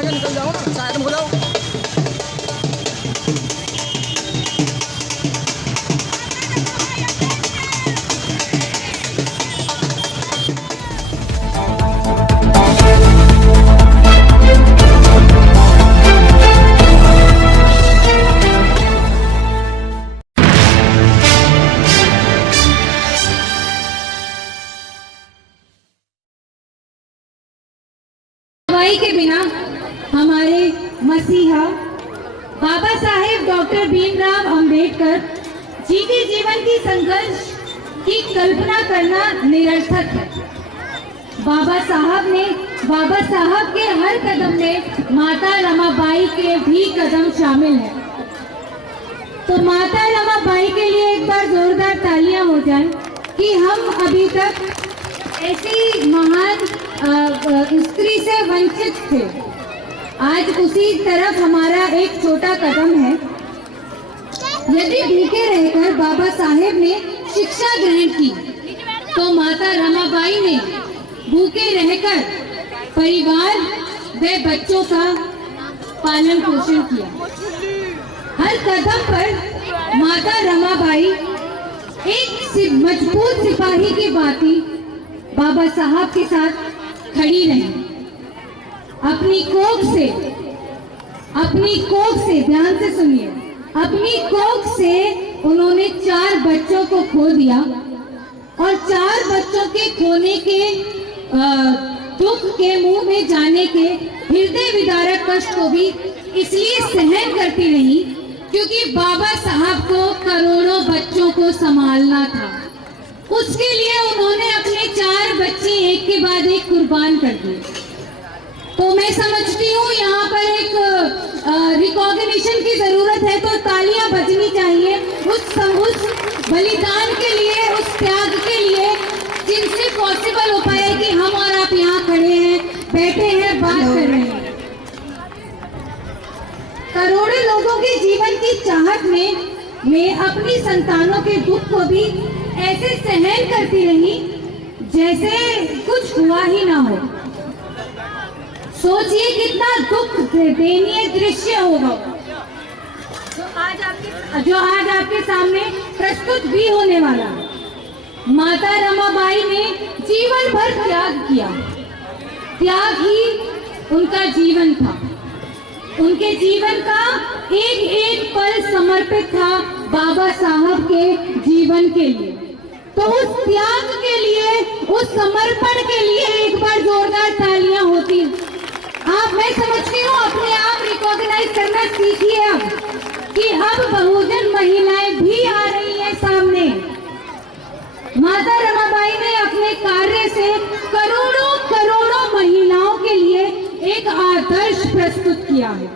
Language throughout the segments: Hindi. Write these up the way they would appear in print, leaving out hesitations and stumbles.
आगे निकल जाओ ना, साइड में हो जाओ। के बिना हमारे मसीहा बाबा साहेब डॉक्टर भीमराव अंबेडकर जी के जीवन की संघर्ष की कल्पना करना निरर्थक है। बाबा साहब के हर कदम में माता रमाबाई के भी कदम शामिल है। तो माता रमाबाई के लिए एक बार जोरदार तालियां हो जाएं कि हम अभी तक ऐसी महान स्त्री से वंचित थे। आज उसी तरफ हमारा एक छोटा कदम है। यदि भूखे रहकर बाबा साहेब ने शिक्षा ग्रहण की, तो माता रमाबाई ने भूखे रहकर परिवार व बच्चों का पालन पोषण किया। हर कदम पर माता रमाबाई एक मजबूत सिपाही की भांति बाबा साहब के साथ खड़ी रही। अपनी कोख से ध्यान से सुनिए, अपनी कोख से उन्होंने 4 बच्चों को खो दिया और 4 बच्चों के खोने के दुख के मुंह में जाने के हृदय विदारक कष्ट को भी इसलिए सहन करती रही क्योंकि बाबा साहब को करोड़ों बच्चों को संभालना था। उसके लिए उन्होंने अपने 4 बच्चे एक के बाद एक कुर्बान कर दिए। तो मैं समझती हूँ यहाँ पर एक रिकॉग्निशन की जरूरत है, तो तालियां बजनी चाहिए उस बलिदान के लिए, उस त्याग के लिए जिनसे पॉसिबल हो पाए कि हम और आप यहाँ खड़े हैं, बैठे हैं, बात कर रहे हैं। करोड़ों लोगों के जीवन की चाहत में अपनी संतानों के दुख को भी ऐसे सहन करती रही जैसे कुछ हुआ ही ना हो। सोचिए कितना दुख दयनीय दृश्य होगा जो आज आपके सामने प्रस्तुत भी होने वाला। माता रमाबाई ने जीवन भर त्याग किया। त्याग ही उनका जीवन था। उनके जीवन का एक एक पल समर्पित था बाबा साहब के जीवन के लिए। तो उस त्याग के लिए, उस समर्पण के लिए एक बार जोरदार तालियां होती। मैं समझती हूँ अपने आप रिकॉग्नाइज करना सीखिए अब कि अब बहुजन महिलाएं भी आ रही हैं सामने। माता रमाबाई ने अपने कार्य से करोड़ों करोड़ों महिलाओं के लिए एक आदर्श प्रस्तुत किया है।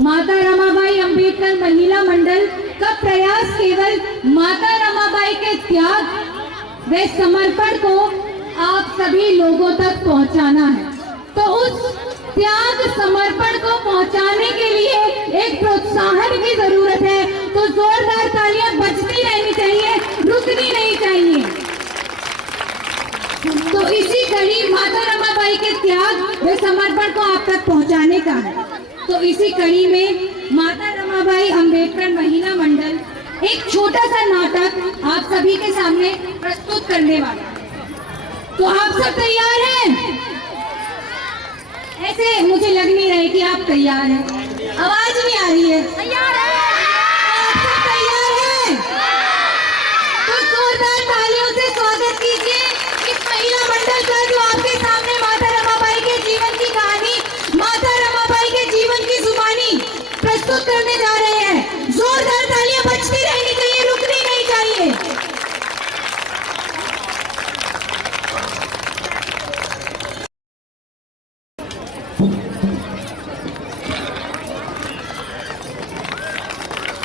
माता रमाबाई अंबेडकर महिला मंडल का प्रयास केवल माता रमाबाई के त्याग व समर्पण को आप सभी लोगों तक पहुंचाना है। तो उस त्याग समर्पण को पहुंचाने के लिए एक प्रोत्साहन की जरूरत है। तो जोरदार तालियां बजती रहनी चाहिए, रुकनी नहीं चाहिए। तो इसी कड़ी माता रमाबाई के त्याग व समर्पण को आप तक पहुंचाने का है। तो इसी कड़ी में माता रमाबाई अंबेडकर महिला मंडल एक छोटा सा नाटक आप सभी के सामने प्रस्तुत करने वाला है। तो आप सब तैयार हैं? ऐसे मुझे लग नहीं रहा है कि आप तैयार हैं। आवाज नहीं आ रही है। तैयार है? आप सब तैयार हैं? तो जोरदार तालियों से स्वागत कीजिए इस महिला मंडल का जो आपके सामने माता रमाबाई के जीवन की कहानी, माता रमाबाई के जीवन की जुबानी प्रस्तुत करने जा रहे हैं। जोरदार तालियां बजती रहनी चाहिए, रुकनी नहीं चाहिए।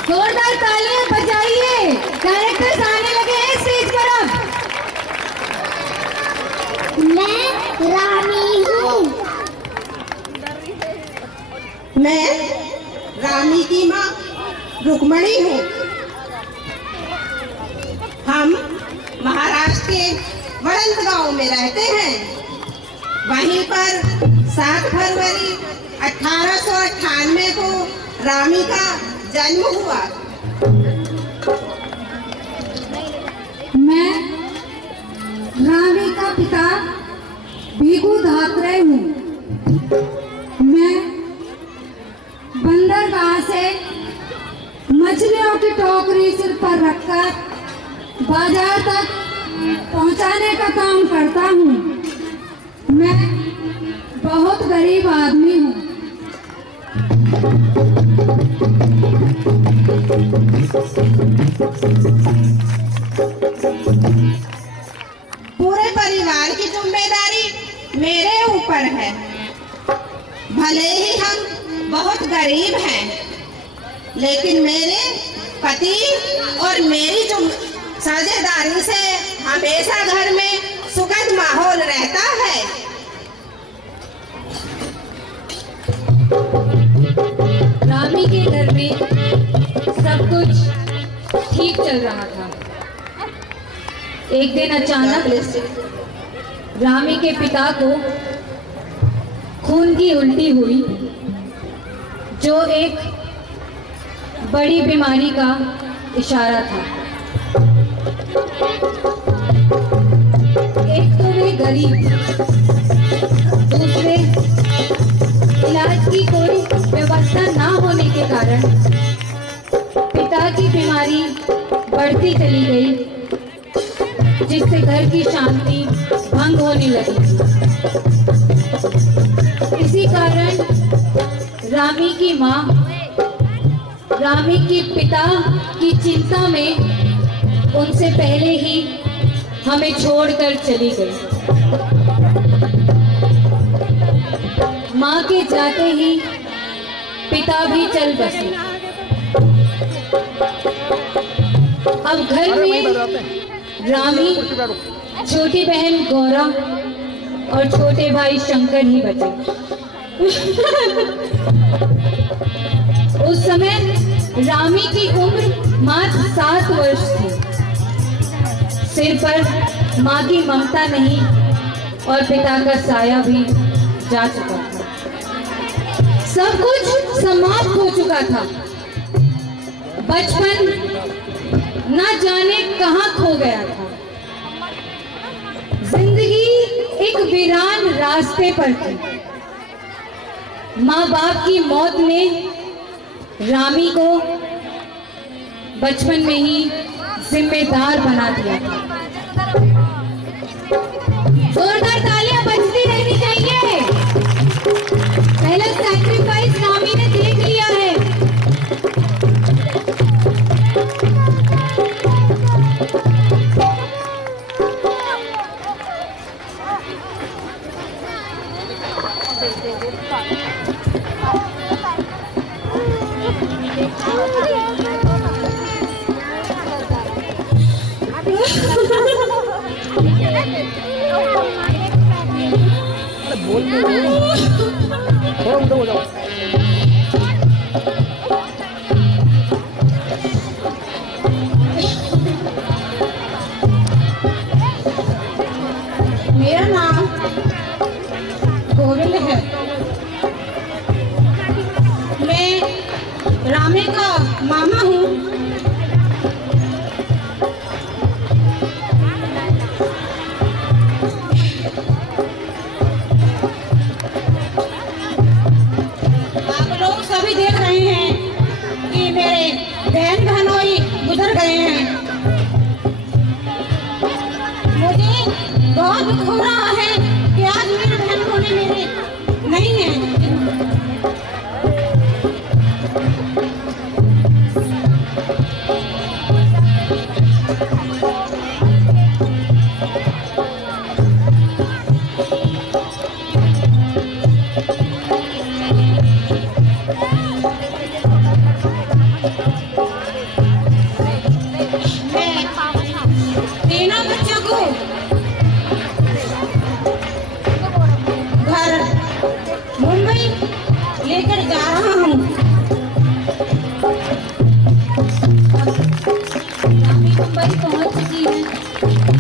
जोरदार तालियां बजाइए। डायरेक्टर्स आने लगे हैं स्टेज पर। अब मैं रानी हूँ। मैं रानी की माँ रुक्मणी हूँ। हम महाराष्ट्र के वड़ंत गांव में रहते हैं। वहीं पर 7 फरवरी 1898 को रामी का जन्म हुआ। मैं रामी का पिता भीखू धात्रे हूँ। मैं बंदरगाह से मछलियों की टोकरी सिर पर रखकर बाजार तक पहुंचाने का काम करता हूँ। मैं बहुत गरीब आदमी हूँ। पूरे परिवार की जिम्मेदारी मेरे ऊपर है। भले ही हम बहुत गरीब हैं, लेकिन मेरे पति और मेरी साझेदारी से हमेशा घर में सुखद माहौल रहता है। रामी के घर में सब कुछ ठीक चल रहा था। एक दिन अचानक रामी के पिता को खून की उल्टी हुई, जो एक बड़ी बीमारी का इशारा था। एक तो वे गरीब, दूसरे इलाज की कोई व्यवस्था ना होने के कारण पिता की बीमारी बढ़ती चली गई, जिससे घर की शांति भंग होने लगी। इसी कारण रामी की माँ रामी के पिता की चिंता में उनसे पहले ही हमें छोड़कर चली गई। माँ के जाते ही पिता भी चल बसे। अब घर में रामी, छोटी बहन गौरा और छोटे भाई शंकर ही बचे। उस समय रामी की उम्र मात्र 7 वर्ष थी। सिर पर माँ की ममता नहीं और पिता का साया भी जा चुका था। सब कुछ समाप्त हो चुका था। बचपन न जाने कहाँ खो गया था। जिंदगी एक वीरान रास्ते पर थी। माँ बाप की मौत ने रामी को बचपन में ही जिम्मेदार बना दिया था। जोरदार तालियां बजती रहनी चाहिए। पहला सैक्रिफाइस रामी ने देख लिया है। मेरा नाम गोविंद है। मैं रामी का मामा हूँ। आप लोग सभी देख रहे हैं कि मेरे बहन भाई गुजर गए हैं। मुझे बहुत दुख हो रहा है कि आज मेरे बहन होने मेरे नहीं है। तीनों बच्चों को घर मुंबई लेकर जा रहा हूँ। रामी मुंबई पहुंच चुकी है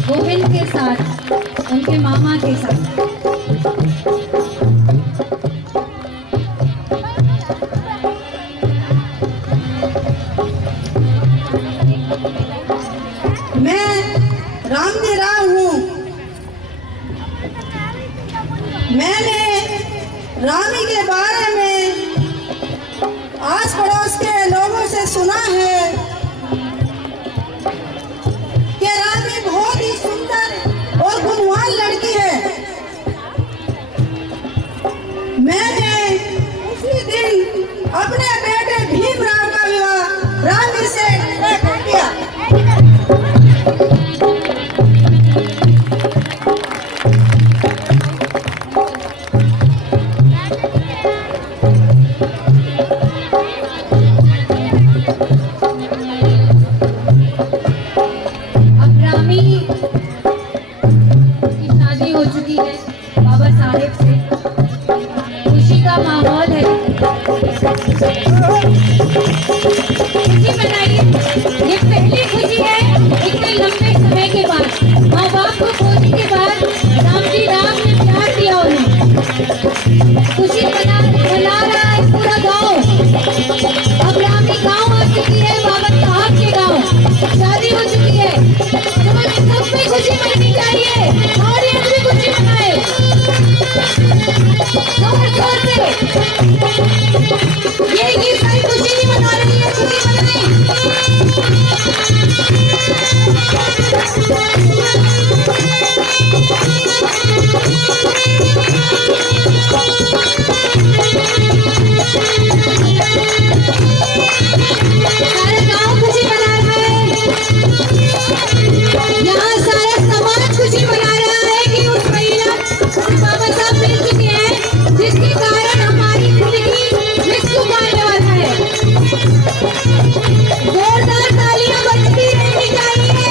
गोविंद के साथ, उनके मामा के साथ। मैंने रामी के बारे में आस पड़ोस के लोगों से सुना है कि रामी बहुत ही सुंदर और गुणवान लड़की है। मैंने उसी दिन अपने बेटे भीमराव का विवाह रामी से तय कर दिया। हो चुकी है बाबा साहेब से, खुशी का माहौल है, खुशी मनाइए। ये पहली खुशी है इतने लंबे समय के बाद, माँ बाप को खोजने के बाद राम जी राम ने प्यार दिया उन्हें। खुशी मना रहा है पूरा गाँव। अब रामी गाँव आ चुकी है, बाबा साहब के गाँव शादी हो चुकी है, तो सब में खुशी मननी चाहिए। ऑडियंस भी खुशी मनाए जोर जोर से। ये सारी खुशी नहीं मना रही है, खुशी मनाए। सारा गाँव खुशी मना रहा है, यहाँ सारा समाज खुशी मना रहा है कि उस महिला बाबा साहब मिल चुके हैं, जिसके कारण हमारी जिंदगी में सुख आने वाला है। जोरदार तालियां बजती रहनी चाहिए,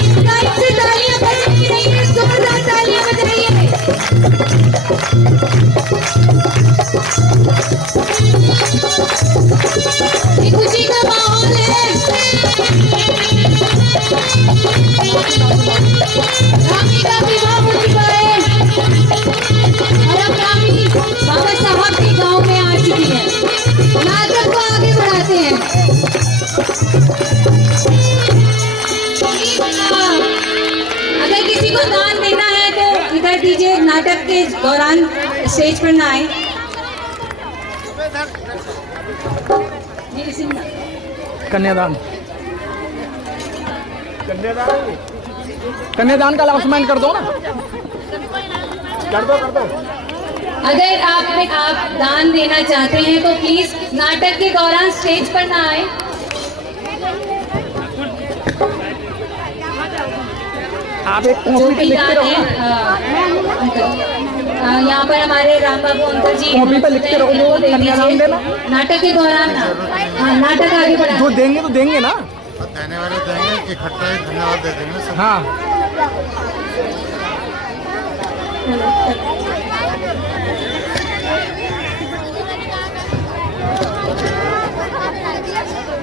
इस टाइम से तालियां बजती रहिए, जोरदार तालियां बजाइए। ये खुशी का माहौल है। रामी का विवाह हो चुका है और अब रामी बाबा साहब के गांव में आ चुकी है। नाटक को आगे बढ़ाते हैं। अगर किसी को दान देना है तो इधर दीजिए, नाटक के दौरान स्टेज पर ना आए। कन्यादान कन्यादान का अनाउंसमेंट कर दो ना, कर दो। अगर आप दान देना चाहते हैं तो प्लीज नाटक के दौरान स्टेज पर ना आए। आप एक कॉपी पे लिखते रहो ना, यहाँ पर हमारे राम बाबू अंकल जी कॉपी पे लिखते रहो, वो कन्यादान देना नाटक के दौरान ना। हाँ, नाटक आगे बढ़ा। जो देंगे तो देंगे ना, देने वाले देंगे कि इकट्ठा ही धन्यवाद दे देंगे सब। हाँ।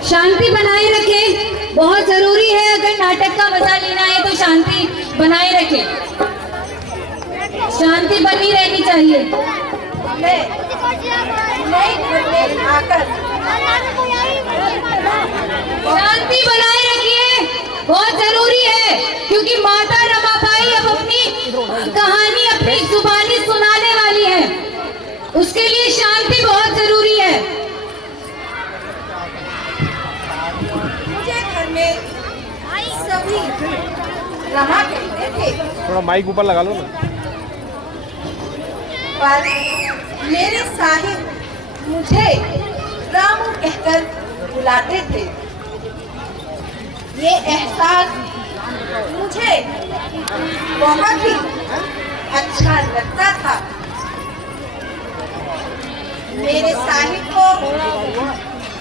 शांति बनाए रखें, बहुत जरूरी है। अगर नाटक का मजा लेना है तो शांति बनाए रखें, शांति बनी रहनी चाहिए। शांति बनाए रखिए, बहुत जरूरी है, क्योंकि माता रमाबाई अब अपनी कहानी अपनी जुबानी सुनाने वाली है, उसके लिए शांति बहुत जरूरी है। मुझे घर में सभी रमा कहते थे, थोड़ा माइक ऊपर लगा लो ना। पर मेरे साहिब मुझे रामू कहकर बुलाते थे। ये एहसास मुझे बहुत ही अच्छा लगता था। मेरे साहिब को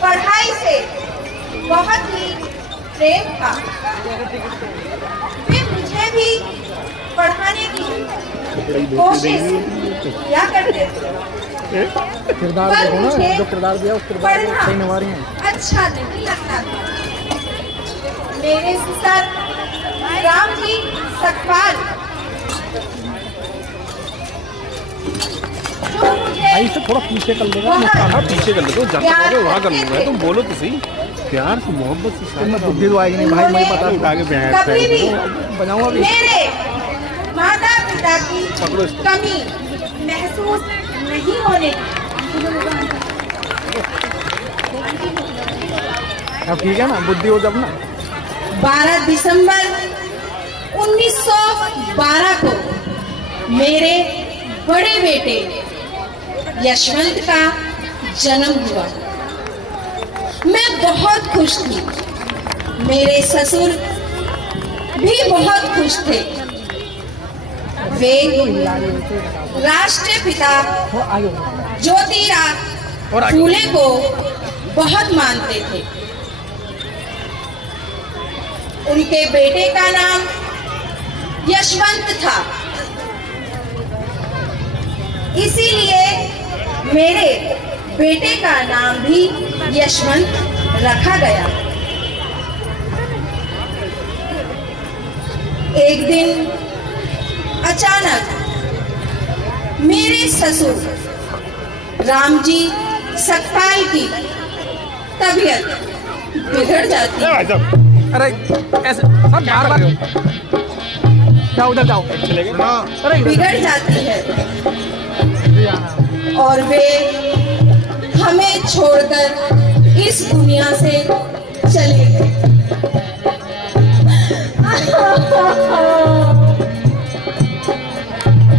पढ़ाई से बहुत ही प्रेम था, वे मुझे भी पढ़ाने की कोशिश किया करते थे। किरदार देखो ना, जो किरदार दिया उस किरदार को सही निभा रही हैं। अच्छा नहीं लगता था। मेरे सर राम जी सकपाल जो मुझे भाई इसे थोड़ा पीछे कर लेगा, हाँ पीछे कर लेते हो, जहाँ करोगे वहाँ कर लूँगा। तुम बोलो तो सही, प्यार से मोहब्बत से साथ बुद्धि तो आएगी नहीं भाई, मुझे पता। कभी भी बनाऊंगा भी। मेरे माता पिता की पकड़ो इसको। कमी महसूस नहीं होने अब ठीक है ना, बुद्धि हो जब ना। 12 दिसंबर 1912 को मेरे बड़े बेटे यशवंत का जन्म हुआ। मैं बहुत खुश थी, मेरे ससुर भी बहुत खुश थे। वे राष्ट्रपिता ज्योतिराव फूले को बहुत मानते थे। उनके बेटे का नाम यशवंत था, इसीलिए मेरे बेटे का नाम भी यशवंत रखा गया। एक दिन अचानक मेरे ससुर रामजी सकपाल की तबीयत बिगड़ जाती है। अरे ऐसे सब बार जाओ, उधर जाओ। सुनो, अरे बिगड़ जाती है और वे हमें छोड़कर इस दुनिया से चले गए।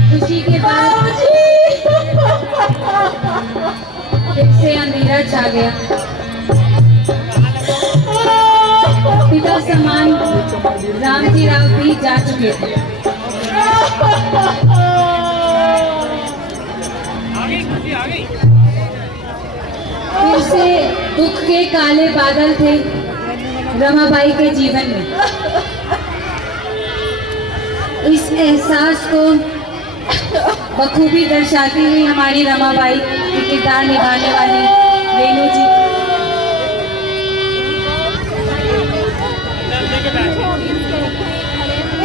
खुशी के बाद फिर से अंधेरा छा गया। पिता समान रामजी राव भी जा चुके थे। फिर से दुख के काले बादल थे रमाबाई के जीवन में। इस एहसास को बखूबी दर्शाती हुई हमारी रमाबाई की किरदार निभाने वाली रेणु जी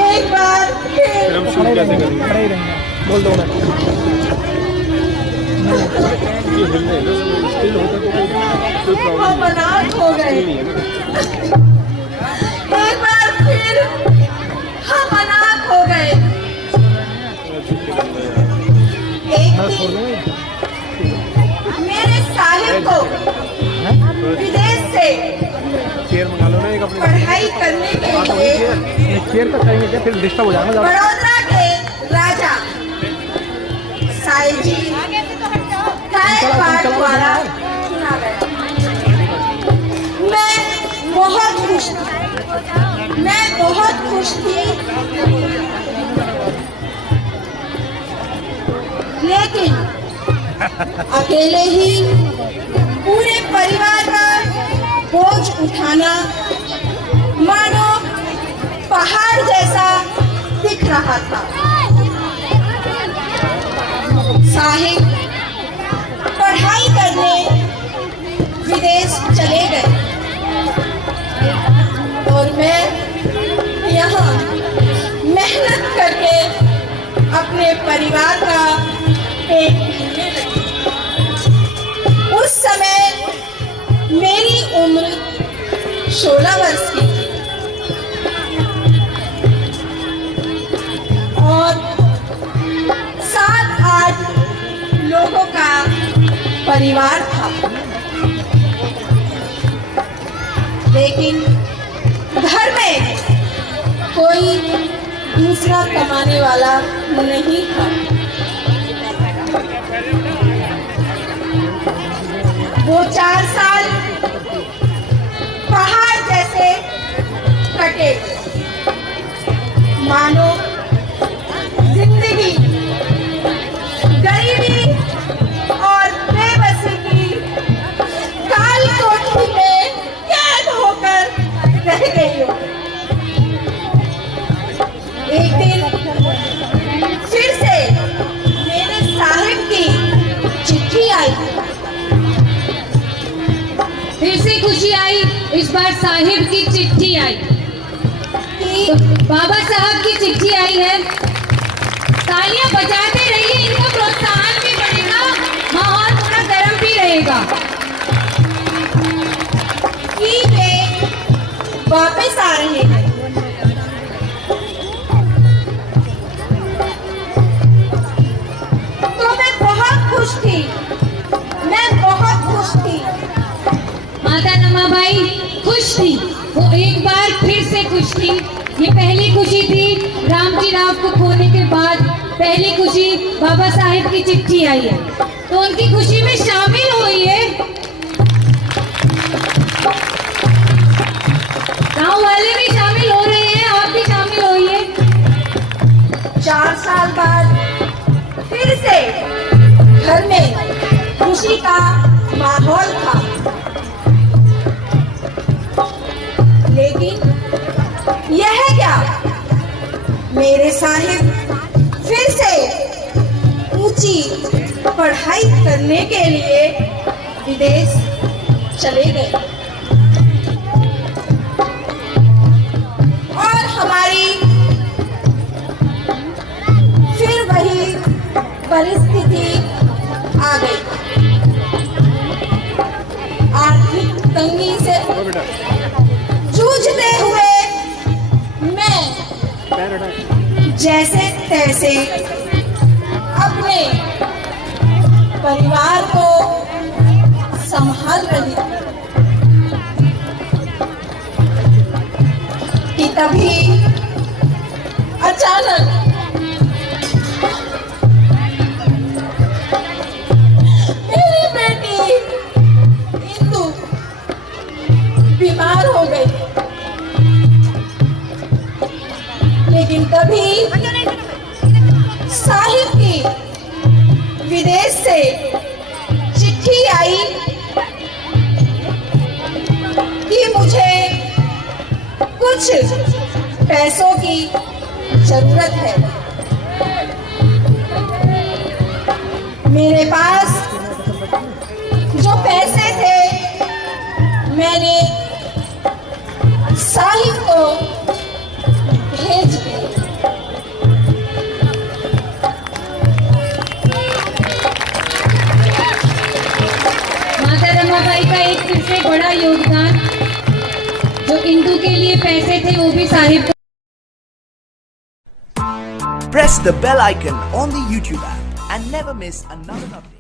एक बार फिर हम शुरू कैसे करेंगे? बोल दो ना। ये हिल रहे हैं ना, स्टिल होता तो कोई प्रॉब्लम हम अनाथ हो गए। नहीं है ना। एक बार फिर हम अनाथ हो गए। एक दिन मेरे साहिब को विदेश से चेयर मंगा लो ना एक अपने। पढ़ाई करने के लिए चेयर तक करेंगे क्या, फिर डिस्टर्ब हो जाएगा ज़्यादा। बड़ौदा के राजा साई जी गायकवाड़ द्वारा चुना गया। मैं बहुत खुश थी, मैं बहुत खुश थी, लेकिन अकेले ही पूरे परिवार का बोझ उठाना मानो पहाड़ जैसा दिख रहा था। साहिब पढ़ाई करने विदेश चले गए और मैं यहाँ मेहनत करके अपने परिवार का पेट भरने लगी। उस समय मेरी उम्र 16 वर्ष की थी और 7-8 लोगों का परिवार था, लेकिन घर में कोई दूसरा कमाने वाला नहीं था। वो 4 साल पहाड़ जैसे कटे, मानो जिंदगी गरीबी और बेबसी की काल कोठरी में कैद होकर रह गई हो। एक दिन फिर से मेरे साहिब की चिट्ठी आई। फिर से खुशी आई, इस बार साहिब की चिट्ठी आई। तो बाबा साहब की चिट्ठी आई है। तालियां बजाते रहिए, इनका प्रोत्साहन भी बढ़ेगा, माहौल थोड़ा गर्म भी रहेगा। कि वे वापस आ रहे हैं। रमाबाई खुश थी, वो एक बार फिर से खुश थी। ये पहली खुशी थी रामजी राव को खोने के बाद, पहली खुशी बाबा साहेब की चिट्ठी आई है, तो उनकी खुशी में शामिल हुई है। गांव वाले भी शामिल हो रहे हैं, आप भी शामिल होइए। 4 साल बाद फिर से घर में खुशी का माहौल था, लेकिन यह क्या, मेरे साहिब फिर से ऊंची पढ़ाई करने के लिए विदेश चले गए और हमारी फिर वही परिस्थिति आ गई। आर्थिक तंगी से जूझते हुए मैं जैसे तैसे अपने परिवार को संभाल रही कि तभी अचानक मेरी बेटी इंदु बीमार हो गई। लेकिन तभी साहिब की विदेश से चिट्ठी आई कि मुझे कुछ पैसों की जरूरत है। मेरे पास जो पैसे थे मैंने साहिब को भेज दिए। माता रमाबाई का एक फिर से बड़ा योगदान, जो इंदु के लिए पैसे थे वो भी साहिब को। Press the bell icon on the YouTube app and never miss another update.